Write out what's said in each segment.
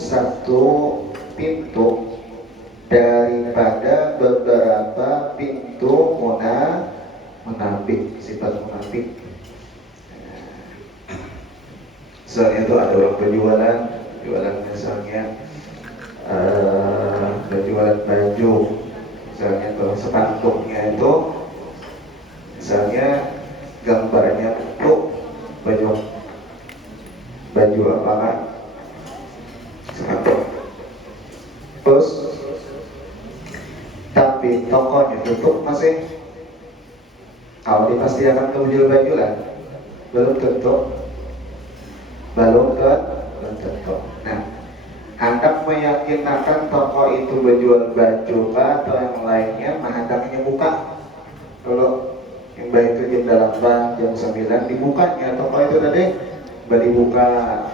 satu pintu daripada beberapa pintu munafik, sifat munafik. Misalnya itu ada orang jualan misalnya berjualan baju, misalnya kalau sepanduknya itu misalnya gambarnya itu baju apa kan, sepanduk. Terus tapi tokonya tutup masih, kalau pasti akan menjual baju lah, belum tentu. Nah, hendak meyakinkan toko itu berjual baju atau yang lainnya, hendaknya buka. Kalau yang baik itu jam 8, jam 9 dibukanya toko itu tadi, dibuka.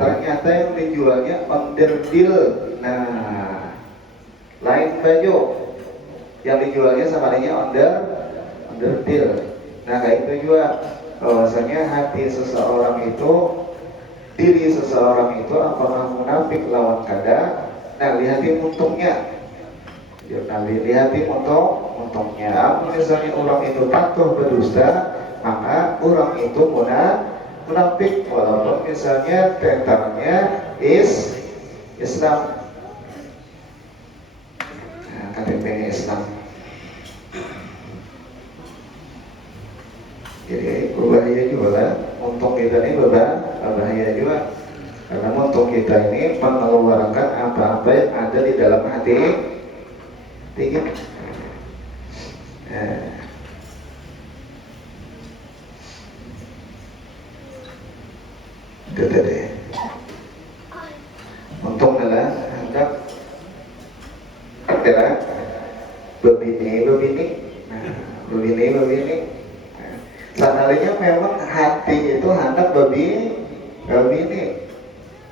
Ternyata yang dijualnya onderdil. Nah, lain baju yang dijualnya sekalinya onderdil. Nah, kayak itu juga bahwasanya hati seseorang itu, diri seseorang itu apakah munafik lawan kada. Nah, lihatin untungnya. Lihatin untungnya. Misalnya orang itu patuh berdusta, maka orang itu munafik, walaupun misalnya tentaranya Islam. Nah, KTP-nya Islam. Jadi berbahaya juga lah. Untung kita ini berbahaya juga, karena untung kita ini mengeluarkan apa-apa yang ada di dalam hati kita. Itu tadi. Untung adalah hendak adalah bebini. Sebenarnya memang hati itu hendak bebini.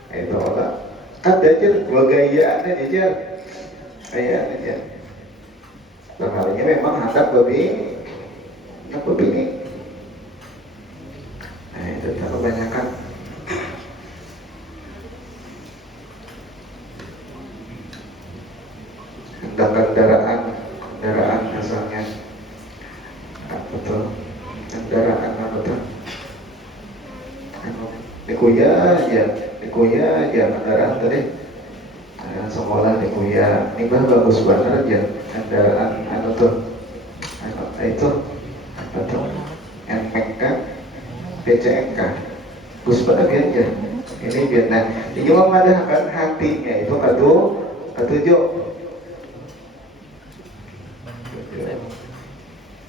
Itu lah. Ada aja gaya aja. Sebenarnya memang hendak bebini. Nah, itu terlalu banyakan. Hendak kendaraan misalnya. Betul. Kendaraan dikuya aja kendaraan tadi. Sekolah dikuya, ini bagus banget aja kendaraan itu NPK, PCNK, bagus banget aja. Ini biar nah, ini memadahkan hatinya itu ketujuh.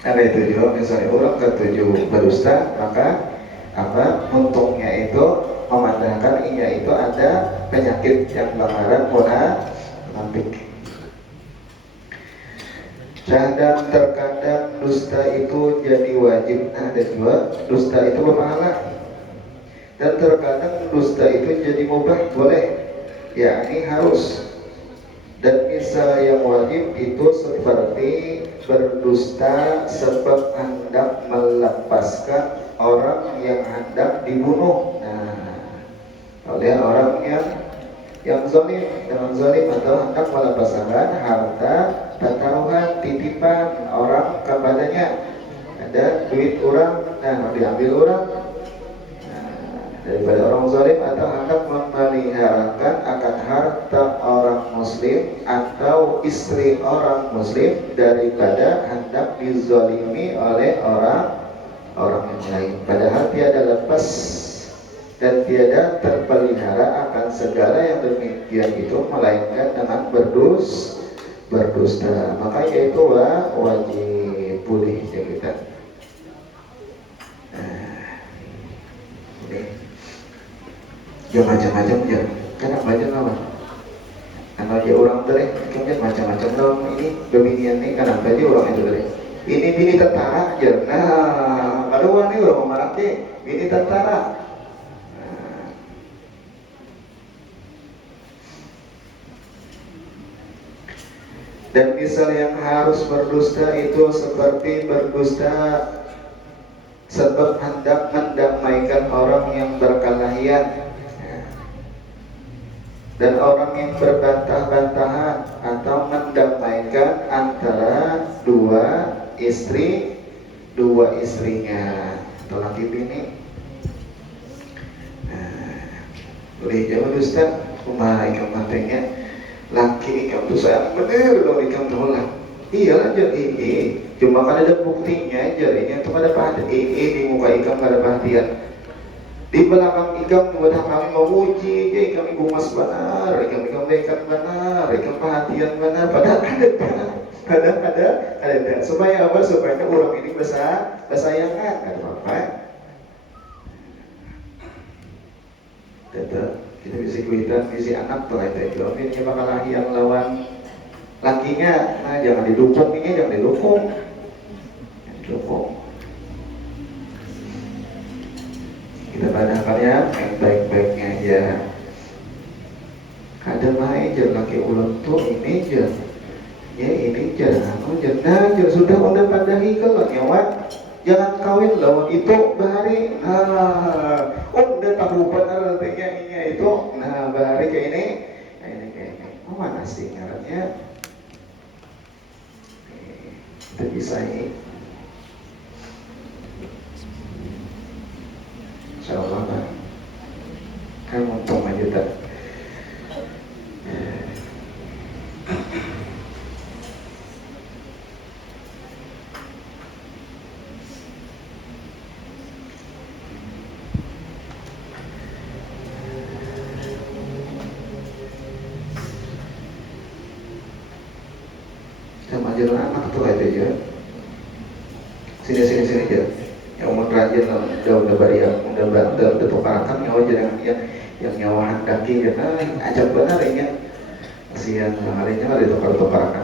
Ada itu juga, misalnya orang ketujuh berdusta, maka untungnya itu memandangkan ia itu ada penyakit yang pelanggaran munafik. Dan terkadang dusta itu jadi wajib. Nah, ada juga dusta itu berpahala, dan terkadang dusta itu jadi mubah, boleh, ya ini harus. Dan misal yang wajib itu seperti berdusta sebab hendak melepaskan orang yang hendak dibunuh. Nah, oleh orang yang zalim, dengan zalim atau hendak melepaskan harta taruhan titipan orang kepadanya. Ada duit orang, nah diambil orang. Daripada orang zalim atau hendak memeliharakan akan harta orang muslim atau istri orang muslim, daripada hendak dizalimi oleh orang yang lain. Padahal tiada lepas dan tiada terpelihara akan segala yang demikian itu, melainkan dengan berdusta. Makanya itu wajib pulih kita. Ya macam-macam ya, karena banyak apa? Karena dia orang dari, mungkin macam-macam dong. Ini dominian nih, kenapa aja orang itu dari? Ini bini tentara aja. Nah, kalau ini orang marah deh, bini tentara. Dan misal yang harus berdusta itu seperti berdusta sebab hendak mendamaikan orang yang berkelahian. dan orang yang berbantah-bantahan atau mendamaikan antara dua istrinya atau laki bini. Boleh jawab Ustaz, kumaha ikam matanya laki ikam tuh sayang bener dong ikam tuh lah. Iya aja ini, cuma kan ada buktinya jadinya tuh ada perhatian di muka ikam ada perhatian. Di belakang ikam kemudian kami memuji ya ikam ibu mas benar, ikam benar, ikam perhatian benar, padahal ada supaya apa? Supaya orang ini bersayangan kan apa? Kita bisa kuitan visi anak tuh itu ini bakal yang lawan lakinya, nah jangan didukung ini, jangan didukung. Kita padahal ya yang baik-baiknya aja. Ada main aja laki ulang tuh ini aja. Ya ini jangan sudah udah padahi kalau nyawa jangan kawin lawan itu bahari udah tahu benar artinya ini itu nah bahari kayak ini mana sih ngarannya kita bisa ini insyaallah kan untung aja tak sama jalan anak tuh aja ya sini aja yang umur rajin udah bariak udah tukarakan nyawa jangan yang nyawa handaki ya ajak benar ya kasihan harinya ada tukar-tukarakan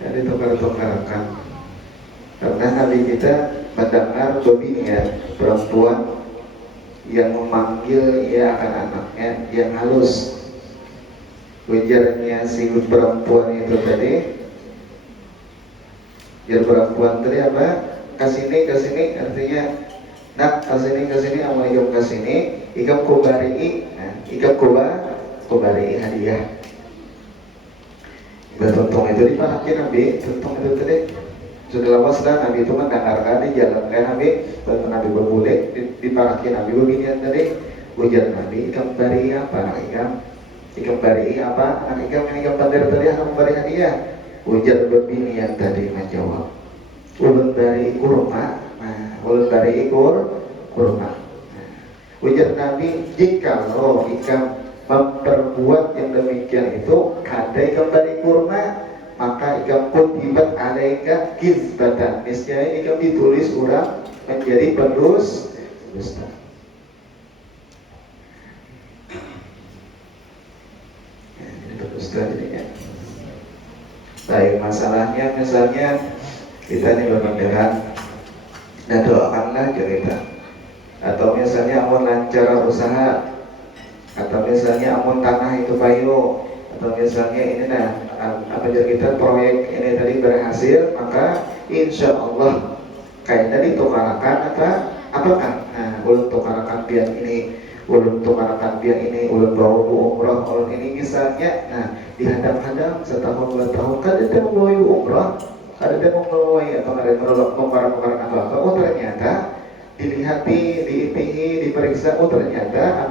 ada tukar-tukarakan karena Nabi kita mendengar bebinian perempuan yang memanggil ia akan anaknya yang halus. Ujarnya si perempuan itu tadi ujar perempuan tadi apa? Kasini artinya nak kasini amal ikam kasini ikam kubari ikam kubari hadiah. Beruntung itu dipahami Nabi, untung itu tadi sudah lama sudah Nabi itu mendengarkan dijalankan Nabi dan Nabi berbulek dipahami Nabi beginian tadi ujar Nabi ikam bari apa ikam bari apa anak ikam bandar tadi akan bari hadiah ujar bebinian tadi menjawab ulun bari kurma ulun bari kurma ujar Nabi jikalau ikam memperbuat yang demikian itu kada ikam bari kurma maka ikam kutibat alaika kizbatan niscaya ikam ditulis orang menjadi pendusta. Jadinya. Baik masalahnya misalnya kita ini berpendirian dan doakanlah cerita atau misalnya amun lancar usaha atau misalnya amun tanah itu payu atau misalnya ini apa kita proyek ini tadi berhasil maka insya Allah kayak tadi tukarakan apakah ulun tukarakan biar ini ulun tukarakan biar ini ulun bawa umrah ulun ini misalnya dihadap-hadap setahun 2 tahun kan ada yang mau umrah ada yang mau atau ada yang menolak apa ternyata dilihati diitingi diperiksa ternyata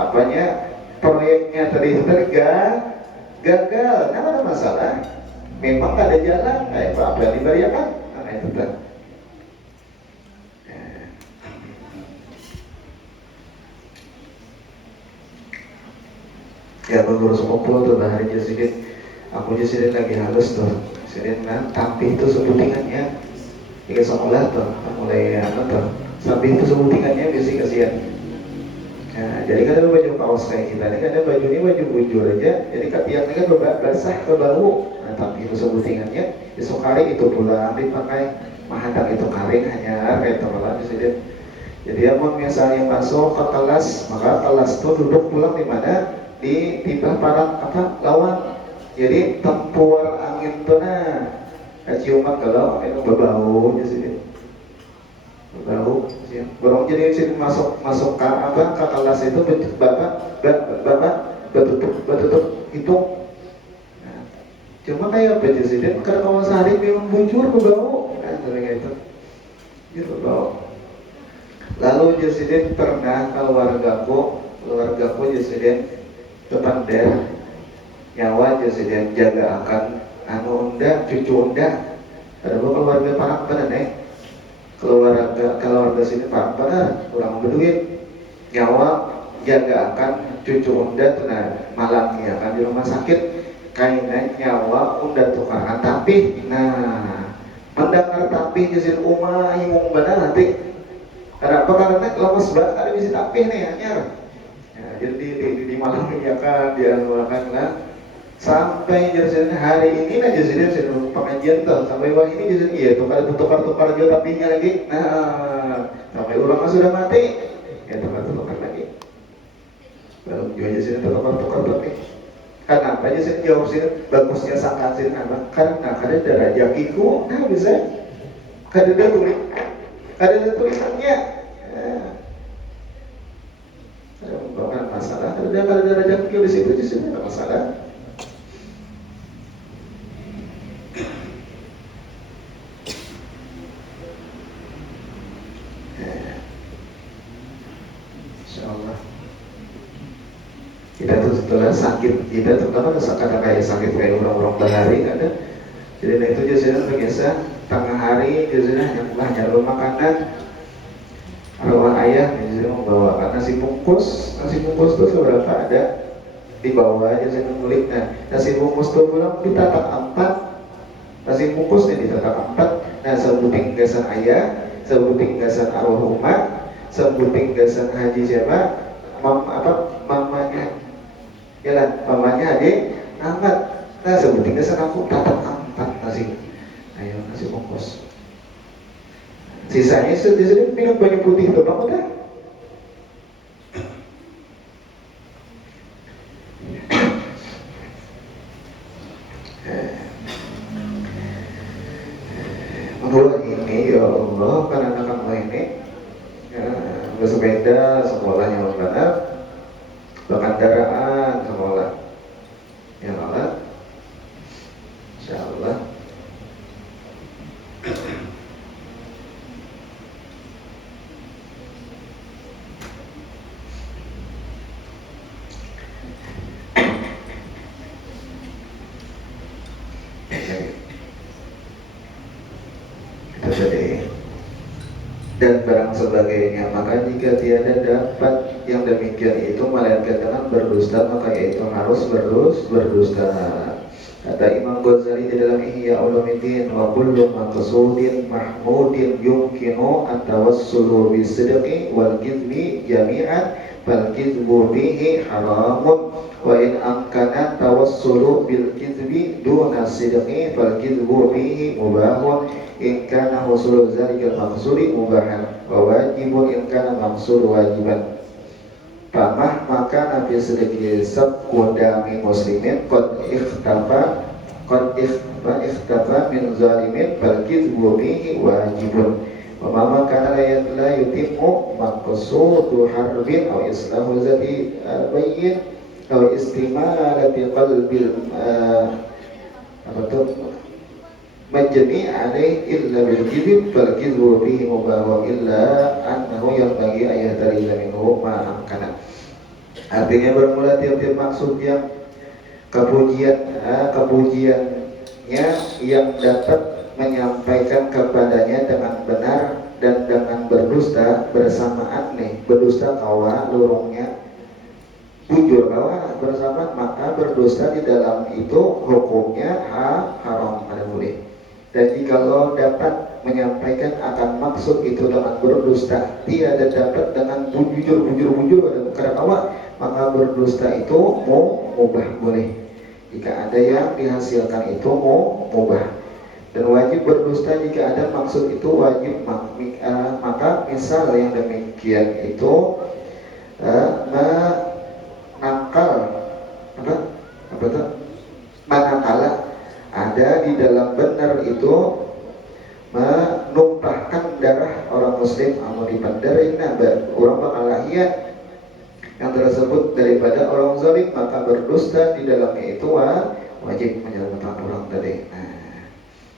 apanya proyeknya tadi gagal ada masalah memang ada jalan kayak apa yang diberikan itu kan ya baru kumpul tuh hari Jasidin aku Jasidin lagi halus tuh Jasidin tapi itu sebutingannya ya sekolah tuh mulai tuh tapi itu sebutingannya biasanya kasihan jadi kan ada baju kaos kayak kita ini kan ada baju bujur aja jadi katiaknya kan basah ke bau tapi itu sebutingannya esok hari itu pulang dipakai mahadang itu karing hanya kayak teman Jasidin jadi amun misalnya masuk ke kelas maka kelas tuh duduk pulang di mana di tiba para lawan jadi tempuar angin tuh kaciuman kalau itu berbau di sini Bau ya. Borong jadi sih masuk masuk ke apa ke kelas itu bapak betutup hitung. Nah, cuma kayak presiden karena kalau sehari memang bujur bau kan kayak itu gitu bau. Lalu presiden pernah keluargaku presiden tepandar nyawa presiden jaga akan anu unda cucu unda ada keluarga parang bener nih keluarga sini parang bener kurang berduit nyawa jaga akan cucu unda tenang malam ya kan di rumah sakit kayaknya nyawa unda tukaran tapi nah mendengar tapi jadi umah imung bener nanti karena apa karena lemes banget ada bisa tapi nih anyar ya, jadi di malam ya kan dia melakukan lah sampai jadi hari ini aja sih dia pengajian tuh sampai wah ini jadi iya tukar juga tapinya lagi nah sampai ulama sudah mati ya tukar lagi baru juga aja sih tukar tapi kenapa aja sih jawab sih bagusnya sangkat sih karena ada rajakiku nah bisa ada tulisannya ada membawakan masalah ada rajakiku di situ ada masalah. Insyaallah kita tuh setelah sakit kita terutama kadang kayak sakit kayak orang-orang berhari ada jadi itu biasanya biasa tengah hari biasanya hanya makanan arwah ayah biasanya membawakan nasi bungkus tuh seberapa ada di bawah aja saya ngulik nasi bungkus tuh pulang ditatak empat nasi bungkus nih ditatak empat nah sebuting gasan ayah sebuting gasan arwah umat sebuting gasan haji siapa mamanya mamanya adik amat nah sebuting gasan aku tatak empat nasi bungkus sisanya sedikit minum banyak putih itu kamu dah menurut ini ya Allah karena anak-anak ini bersepeda sekolahnya benar berkendaraan sekolah ya Allah insyaallah itu tadi dan barang sebagainya maka jika tiada dapat yang demikian itu melainkan dengan berdusta maka itu harus berdusta kata Imam Ghazali di dalam Ihya Ulumuddin wa kullu maqsudin mahmudin yumkinu at-tawassulu bisidqi wal kizbi jami'an fal kizbu bihi haramun wa in amkana tawassulu bil kizbi duna sidqi fal kizbu bihi mubahun in kana husulu zalikal maqsudi mubahan wa wajibun in kana maqsud wajiban pamah maka nabi sedekah sabku dami muslimin qad ikhtafa min zalimin bal kizbu bihi wajibun wa ma kana la yutimmu maqsudu harbin aw islahu zati bayyin aw istimalati qalbil majni alaih illa bil kizib fal kizbu bihi mubah illa annahu yanbaghi ayat dari minhu ma amkana. Artinya bermula tiap-tiap maksud yang kepujiannya yang dapat menyampaikan kepadanya dengan benar dan dengan berdusta bersamaan nih berdusta kawa lurungnya bujur kawa bersamaan maka berdusta di dalam itu hukumnya haram ada boleh. Dan jikalau dapat menyampaikan akan maksud itu dengan berdusta tiada dapat dengan bujur karena awak maka berdusta itu mubah boleh jika ada yang dihasilkan itu mubah dan wajib berdusta jika ada maksud itu wajib maka misal yang demikian itu manakala ada di dalam benar itu menumpahkan darah orang muslim kawin, maka berdusta di dalamnya itu wajib menyelamatkan orang tadi.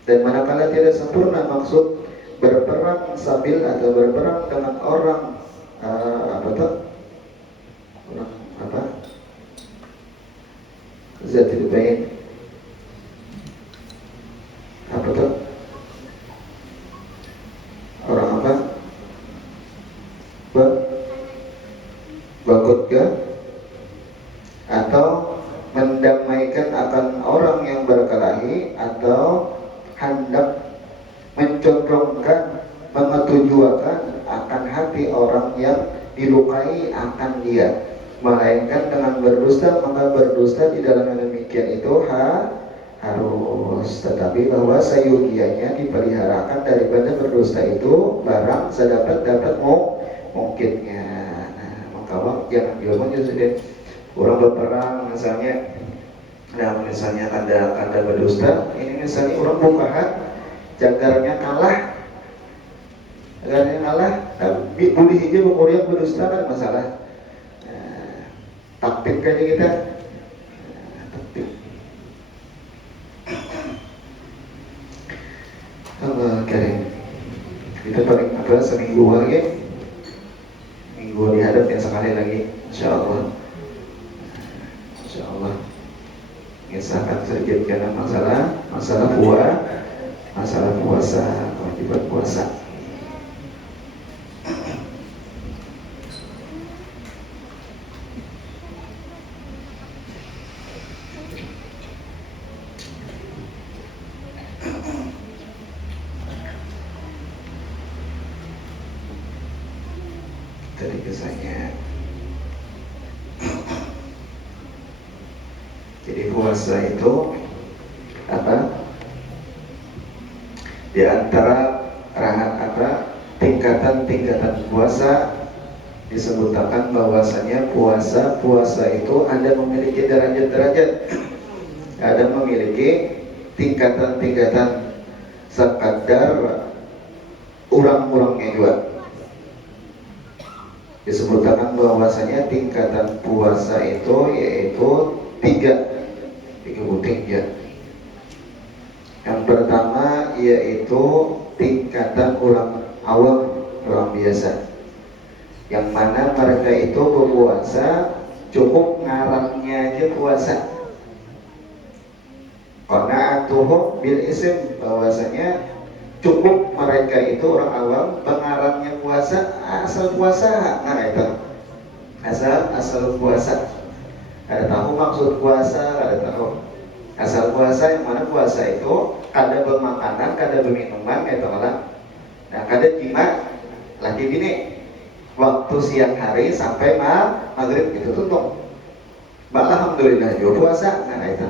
Dan manakala tidak sempurna maksud berperang sambil atau berperang dengan orang apa tuh? Orang apa? Zatul bain. Apa tuh? Orang apa? Bakotka atau mendamaikan akan orang yang berkelahi atau hendak mencondongkan, mengetujuakan akan hati orang yang dilukai akan dia, melainkan dengan berdusta, maka berdusta di dalam demikian itu harus, tetapi bahwa sayugianya dipeliharakan daripada berdusta itu barang sedapat mungkinnya. Kalau jangan diomongin sudah orang berperang misalnya, nah misalnya ada berdusta, ini misalnya orang bukahan jagarnya kalah, tapi boleh hijau orang berdusta kan masalah. Taktik kayak kita, taktik. Allah karim. Kita paling apa seminggu lagi. Minggu dihadap yang sekali lagi, insyaallah. Insyaallah. Kisahkan sedikit karena masalah puasa, kewajiban puasa. Tadi kisahnya, jadi puasa itu apa? Di antara tingkatan puasa disebutkan bahwasanya puasa itu ada memiliki derajat-derajat, ada memiliki tingkatan-tingkatan sekadar orang-orangnya juga. Disebutkan bahwasanya tingkatan puasa itu yaitu tiga tingkat. Yang pertama yaitu tingkatan orang awam, orang biasa, yang mana mereka itu berpuasa cukup ngarannya aja puasa. Karena atuh bil isim, bahwasanya cukup mereka itu orang awam pengarangnya puasa, asal puasa, nah itu asal puasa. Ada tahu maksud puasa, ada tahu asal puasa, yang mana puasa itu kada bermakanan, kada berminuman, itu malah. Nah kada jima lagi gini waktu siang hari sampai maghrib itu tutup. Alhamdulillah juga puasa, nah itu.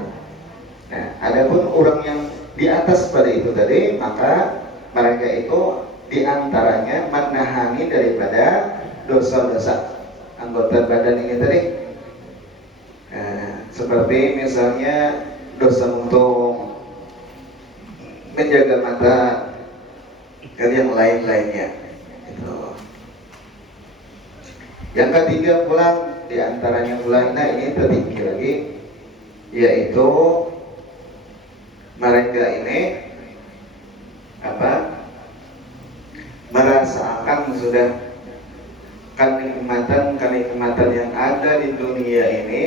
Nah, adapun orang yang di atas pada itu tadi, maka mereka itu diantaranya menahani daripada dosa-dosa anggota badan ini tadi. Seperti misalnya dosa untuk menjaga mata dan yang lain-lainnya. Yang ketiga pulang, diantaranya pulang, nah ini tertinggi lagi, yaitu mereka ini merasakan sudah kenikmatan yang ada di dunia ini,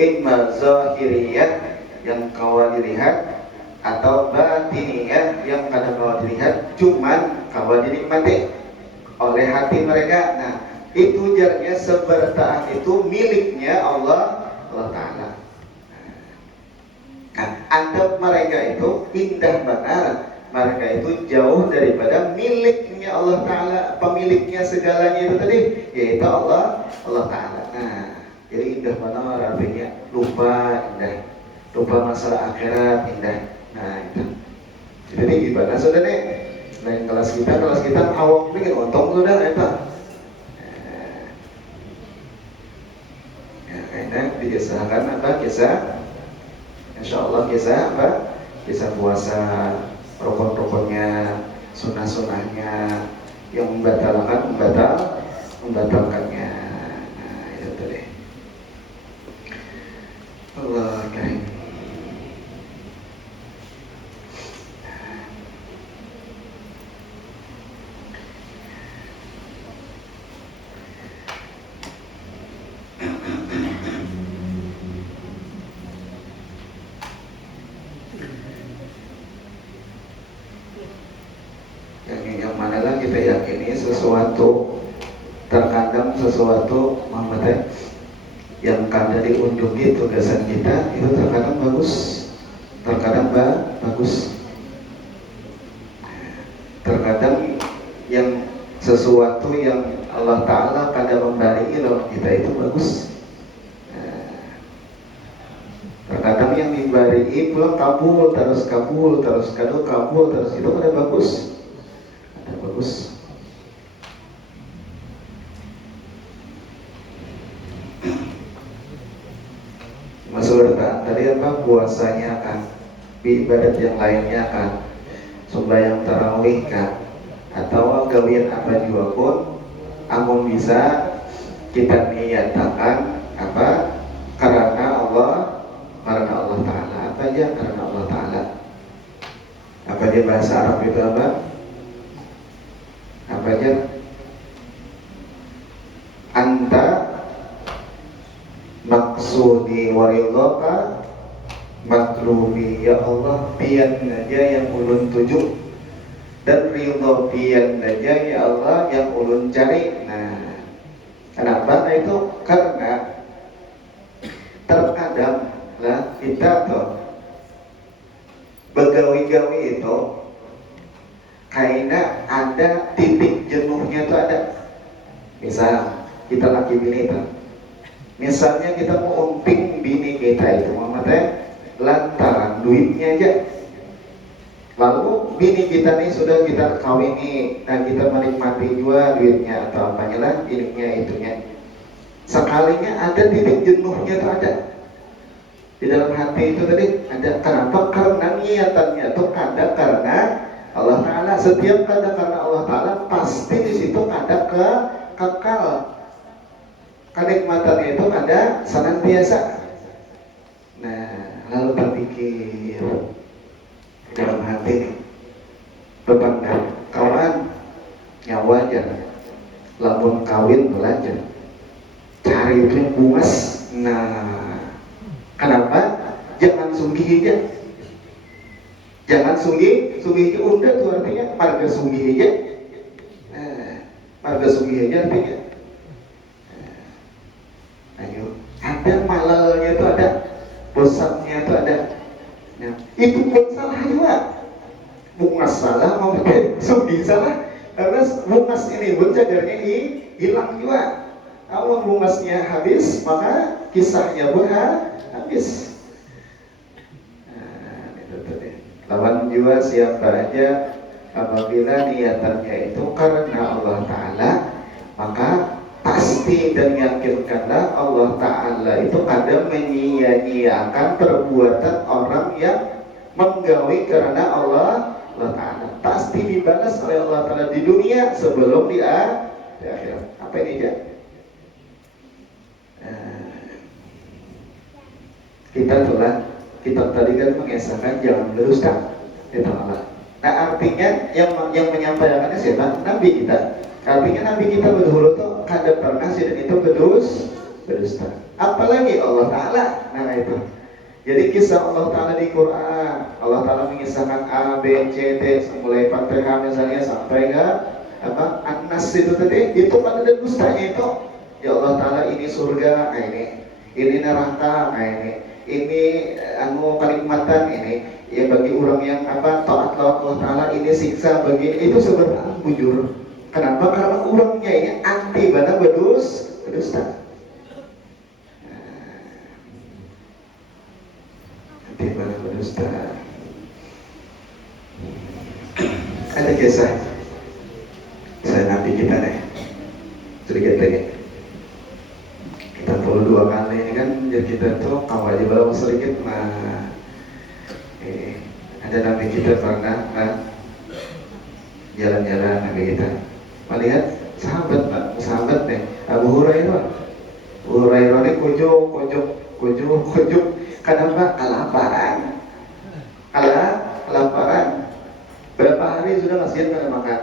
imma zahiriyah yang kau dilihat, atau batiniyah yang kadang kau dilihat, cuman kau dinikmati oleh hati mereka. Nah itu jarnya sebertaan itu miliknya Allah Ta'ala. Anggap mereka itu indah benar, mereka itu jauh daripada miliknya Allah Ta'ala, pemiliknya segalanya itu tadi, yaitu Allah Ta'ala. Nah, jadi indah benar artinya lupa masalah akhirat indah. Nah itu. Jadi gimana sudah nih? Lain kelas kita awak bikin untung sudah apa? Ya, kayaknya dikisahkan kisah. Insyaallah kisah puasa, rukun-rukunnya, sunnah-sunnahnya, yang membatalkannya. Nah, itu tadi. sesuatu Muhammad yang kada diunjungi tugasan kita itu terkadang bagus, terkadang bagus, terkadang yang sesuatu yang Allah Ta'ala kada memberi ilmu kita itu bagus. Terkadang yang diberi pulang kabul terus kabul terus itu kada bagus, kada bagus. Masalah tadi apa puasanya kan, ibadat yang lainnya kan, sembahyang tarawih kan, atau gawian apa juga pun, amun bisa kita niatakan apa karena Allah Ta'ala, apa aja karena Allah Ta'ala. Apa aja bahasa Arab itu apa aja, anta maksudi waridhaka matlubi, ya Allah pian aja yang ulun tuju dan ridho pian aja ya Allah yang ulun cari. Nah, kenapa? Nah itu karena terkadang lah kita tuh begawi-gawi itu kayaknya ada titik jenuhnya tuh ada. Misal kita laki bini tuh, misalnya kita mau umping bini kita itu maksudnya lantaran duitnya aja. Lalu bini kita nih sudah kita kawini, nah kita menikmati juga duitnya atau apanya lah ininya itunya. Sekalinya ada titik jenuhnya tuh ada di dalam hati itu tadi ada. Kenapa? Karena niatannya tuh ada karena Allah Ta'ala. Setiap ada karena Allah Ta'ala pasti di situ ada kekal. Kenikmatannya itu ada senantiasa. Nah, lalu berpikir dalam hati berpandang kawan nyawa aja, lamun kawin belajar cari itu yang bungas. Nah, kenapa? Jangan sugih aja, jangan sugih aja udah tuh artinya marga sugih aja. Marga sugih aja artinya ayo ada malalnya itu ada, bosannya itu ada. Nah, itu pun salah juga. Bungas salah, mau sugih salah, karena bungas ini pun cadarnya hilang juga. Kalau bungasnya habis, maka kisahnya pun habis. Nah, itu tadi. Lawan juga siapa aja apabila niatannya itu karena Allah Ta'ala, maka pasti dan yakinkanlah Allah Ta'ala itu kadang menyia-nyiakan perbuatan orang yang menggawi karena Allah Ta'ala. Pasti dibalas oleh Allah Ta'ala di dunia sebelum di akhirat. Apa ini aja? Kita tadi kan mengesahkan jangan berdusta. Nah artinya yang menyampaikannya siapa? Nabi kita. Artinya Nabi kita berdahulu tuh kada pernah dan itu berdusta. Apalagi Allah Ta'ala. Nah itu. Jadi kisah Allah Ta'ala di Quran, Allah Ta'ala mengisahkan A, B, C, D, mulai Fatihah misalnya sampai ke apa An-Nas itu tadi, itu pada ada dustanya itu. Ya Allah Ta'ala ini surga, ini neraka, ini anu kenikmatan ini. Ya bagi orang yang apa taat Allah Ta'ala ini siksa bagi itu sebenarnya bujur. Kenapa? Karena orangnya ini anti pada berdusta. Anti pada berdusta. Ada kisah saya nanti kita nih sedikit lagi. Kita perlu 2 kali ini kan, jadi kita tuh kawal aja baru sedikit ada nabi kita pernah jalan-jalan nabi kita melihat sahabat nih Abu Hurairah ini kujuk kenapa? Kelaparan berapa hari sudah masih pada makan.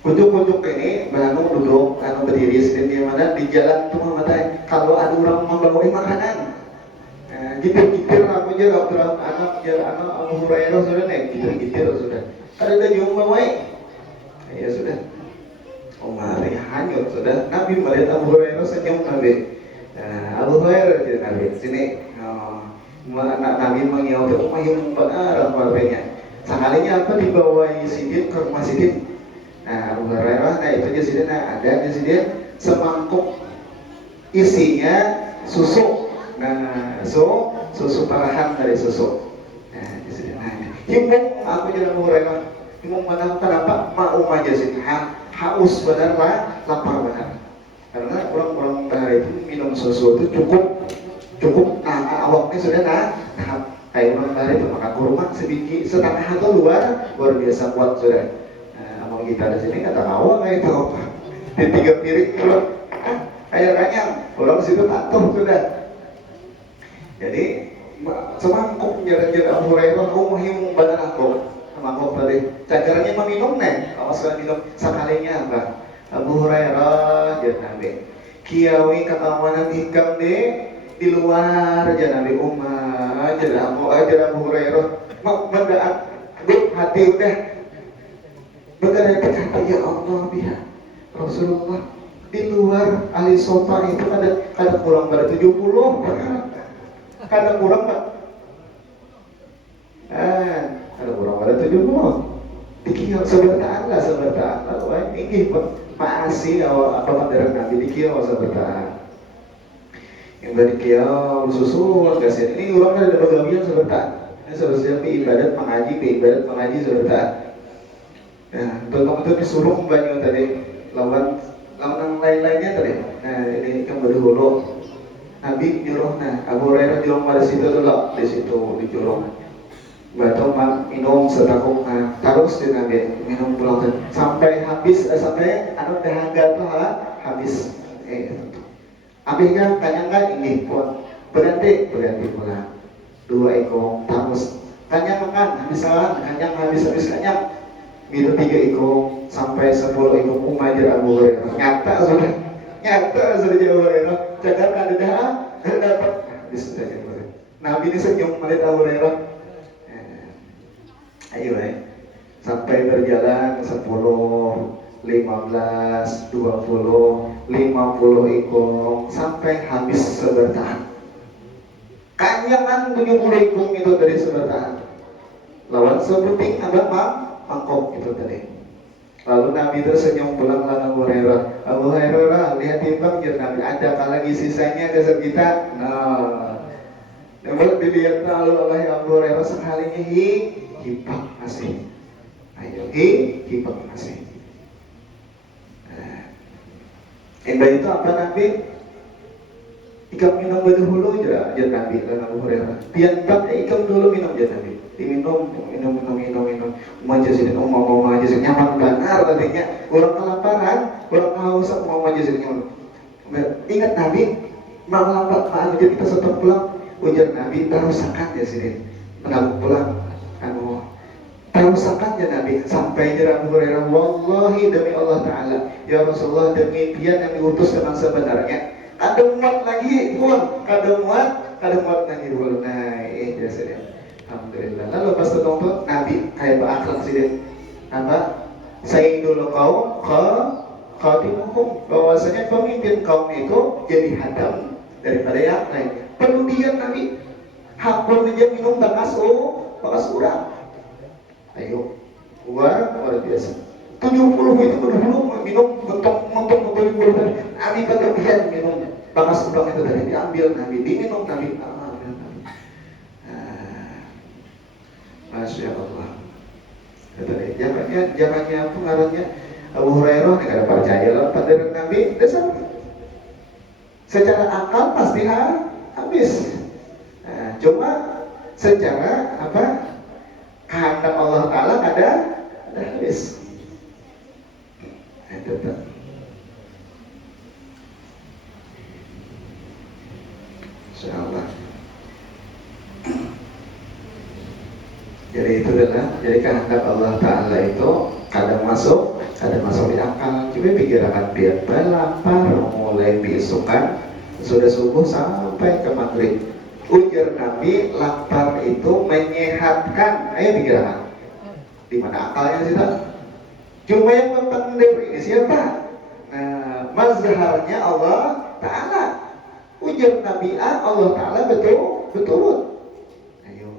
Kujuk ini baru duduk, berdiri sendiri mana di jalan tuh mematai. Kalau ada orang membawa makanan, gitir aku aja anak Abu Hurairah sudah nih, gitir sudah. Kalau ada yang membawa, ya sudah. Umarnya hanyut sudah. Nabi melihat Abu Hurairah senyum Nabi. Nah, Abu Hurairah jadi Nabi sini. Nabi mengiau tuh mayung benar warnanya. Sekalinya apa dibawa Sidin ke rumah Sidin. Nah Abu Hurairah, nah itu aja Sidin, nah ada di Sidin semangkuk isinya susu. Nah susu parahan dari susu. Nah di Sidin, nah himbung aku jadi Abu Hurairah. Himbung mana kenapa? Mau aja sih, haus benar lah, lapar benar. Karena orang-orang bahari itu minum susu itu cukup awaknya sudah kayak orang bahari itu makan kurma sebiji setengah atau luar biasa kuat sudah. Nah, kita di sini kata awak kayak itu apa di 3 piring pulang kayak kanyang orang situ patuh sudah. Jadi semangkuk jalan-jalan Abu Hurairah mahim badan aku semangkuk tadi cacaranya meminum nih kalau sudah minum sekalinya apa Abu Hurairah jadi Nabi kiawi ketawanan hikam deh di luar aja Nabi Umar aja Abu Hurairah mau mendaat hati udah berkata ya Allah biha Rasulullah di luar ahli sota itu ada kurang pada 70 kadang kurang pak ada kurang pada 70 dikira sebertaan lah wah ini maasi awal apa dari Nabi dikira sebertaan yang dari kia susu kasih ini orang kan ada pegawaian sebertaan ini sebenarnya ibadat mengaji sebertaan. Nah untuk itu disuruh banyak tadi lawan yang lain-lainnya tadi. Nah ini kan berdahulu Nabi nyuruh Abu Hurairah nyuruh pada situ dulu di situ dicurung batu minum setakuk terus di Nabi minum pulang sampai habis sampai dahaga tuh habis habis kan kanyang ini pun berhenti pulang 2 ekor tamus kanyang makan misalnya kanyang habis kanyang minum 3 ekor sampai 10 ekor umajar Abu Hurairah nyata sudah Abu Hurairah jaga ada dapat habis sudah Nabi ini senyum melihat Abu Hurairah ayo sampai berjalan 10 15, 20, 50 ekor sampai habis sebertaan. Kanyangan 70 ekor itu dari sebertaan. Lawan sebuting abang mangkok itu tadi. Lalu Nabi tersenyum pulang lalu Abu Hurairah. Abu Hurairah lihat timbang ya Nabi adakah lagi sisanya dasar kita? Nah, dapat dilihat lalu oleh Abu Hurairah sekalinya hipak masih. Ayo hipak masih. Indah itu apa Nabi? Ikam minum dahulu aja Nabi dan Abu Hurairah. Pian ikam dulu minum aja Nabi. Minum. Maja sini mau aja sini nyaman benar tadinya. Orang kelaparan, orang kehausan mau aja sini nyaman. Ingat Nabi, mau lambat aja kita setor pulang. Ujar Nabi, terusakan ya sini. Mengaku pulang. Terusakan ya Nabi sampai jarak Abu Hurairah wallahi demi Allah Ta'ala ya Rasulullah demi pian yang diutus dengan sebenarnya ada muat lagi pun ada muat lagi pun nah ini jelasnya alhamdulillah. Lalu pas tertonton Nabi kayak berakhlak sih apa sayyidul qaum khatimuhum bahwasanya pemimpin kaum itu jadi hadam daripada yang lain penudian Nabi hakun aja minum bakas urang. Ayo, luar biasa. 70 itu berdulu minum mentok Nabi berlebihan minum bakas udang itu tadi diambil Nabi, diminum Nabi. Masya Allah. Zamannya pengaruhnya Abu Hurairah nggak ada percaya lah pada Nabi. Dasar. Secara akal pasti habis. Nah, cuma secara apa? Kehendak Allah Ta'ala ada habis. Tetap. Insyaallah. Jadi itu adalah jadi kehendak Allah Ta'ala itu kadang masuk di akal. Coba pikirkan biar lapar mulai besokan sudah subuh sampai ke maghrib. Ujar Nabi, lapar itu menyehatkan. Ayo pikirkan. Di mana akalnya sih tak? Cuma yang mempengaruhi ini siapa? Nah, mazharnya Allah Ta'ala. Ujar Nabi A, Allah Ta'ala betul. Ayo.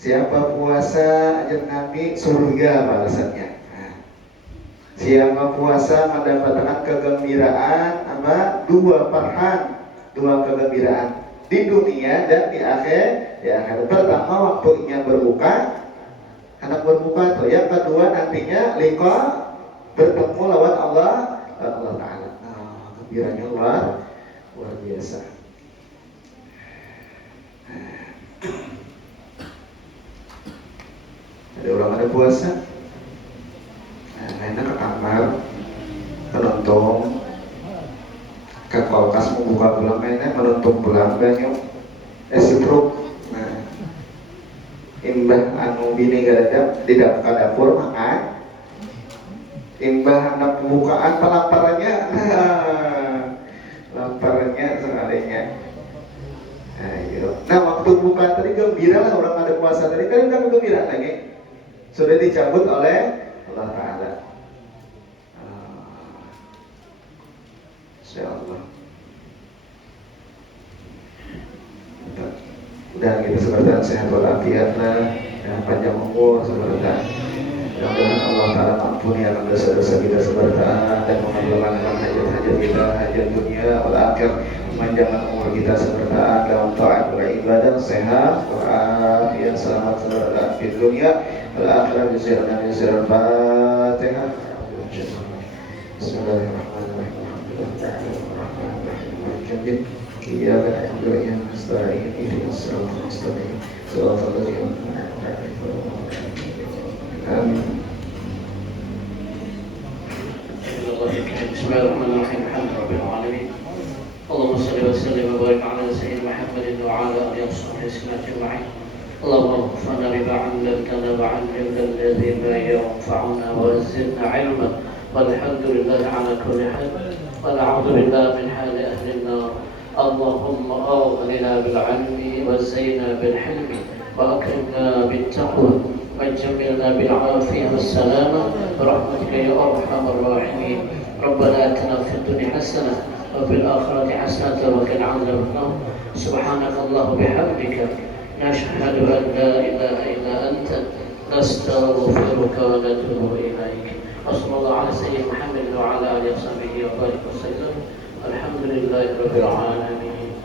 Siapa puasa ajar Nabi surga balasannya. Nah, siapa puasa mendapatkan kegembiraan apa? Dua kegembiraan di dunia dan di akhir. Ya, pertama waktunya berbuka, anak berbuka tuh. Yang kedua nantinya liqa, bertemu lawan Allah Ta'ala. Nah, gembiranya luar biasa. Ada orang ada puasa, mainnya ke kamar, menonton, ke kulkas membuka bulan mainnya menonton bulan banyak, esipruk. Nah, imbah anu bini gada di dapur makan, imbah anak pembukaan pelaparannya, laparnya sekalinya. Ayo. Nah, waktu buka tadi gembira lah, orang ada puasa tadi kan gembira lagi. Sudah dicabut oleh Allah Ta'ala. Insyaallah. Udah kita sebentar sehat walafiat lah, dan panjang umur sebentar. Mudah-mudahan Allah Ta'ala ampuni akan dosa-dosa kita sebentar dan mengabulkan hajat-hajat kita, hajat dunia wal akhir, memanjangkan umur kita sebentar dalam taat beribadah, sehat walafiat, selamat sebentar di dunia wal akhir. Bismillahirrahmanirrahim. Fatihah. Bismillahirrahmanirrahim. Iyyaka na'budu wa iyyaka nasta'in. Ihdinas siratal mustaqim. Shiratal ladzina an'amta 'alaihim. Amin. Bismillahirrahmanirrahim. Alhamdulillahirabbil alamin. Allahumma shalli wa sallim wa barik ala sayyidina Muhammadin wa ala alihi wa sahbihi ajma'in. Allahumma ighfir lana ma 'allamtana wa 'allimna alladhi la yanfa'una wa zidna 'ilman. Walhamdulillahi ala kulli hal. Wa na'udzu billahi min hali ahli an-nar. Allahumma aghnina bil 'ilmi wa zayyina bil hilmi wa akrimna bit taqwa. وجملنا بالعافية والسلامة برحمتك يا أرحم الراحمين. ربنا آتنا في الدنيا حسنة وفي الآخرة حسنة وقنا عذاب النار. سبحانك اللهم وبحمدك نشهد أن لا إله إلا أنت نستغفرك ونتوب إليك. وصلى الله على سيدنا محمد وعلى آله وصحبه وبارك وسلم. الحمد لله رب العالمين.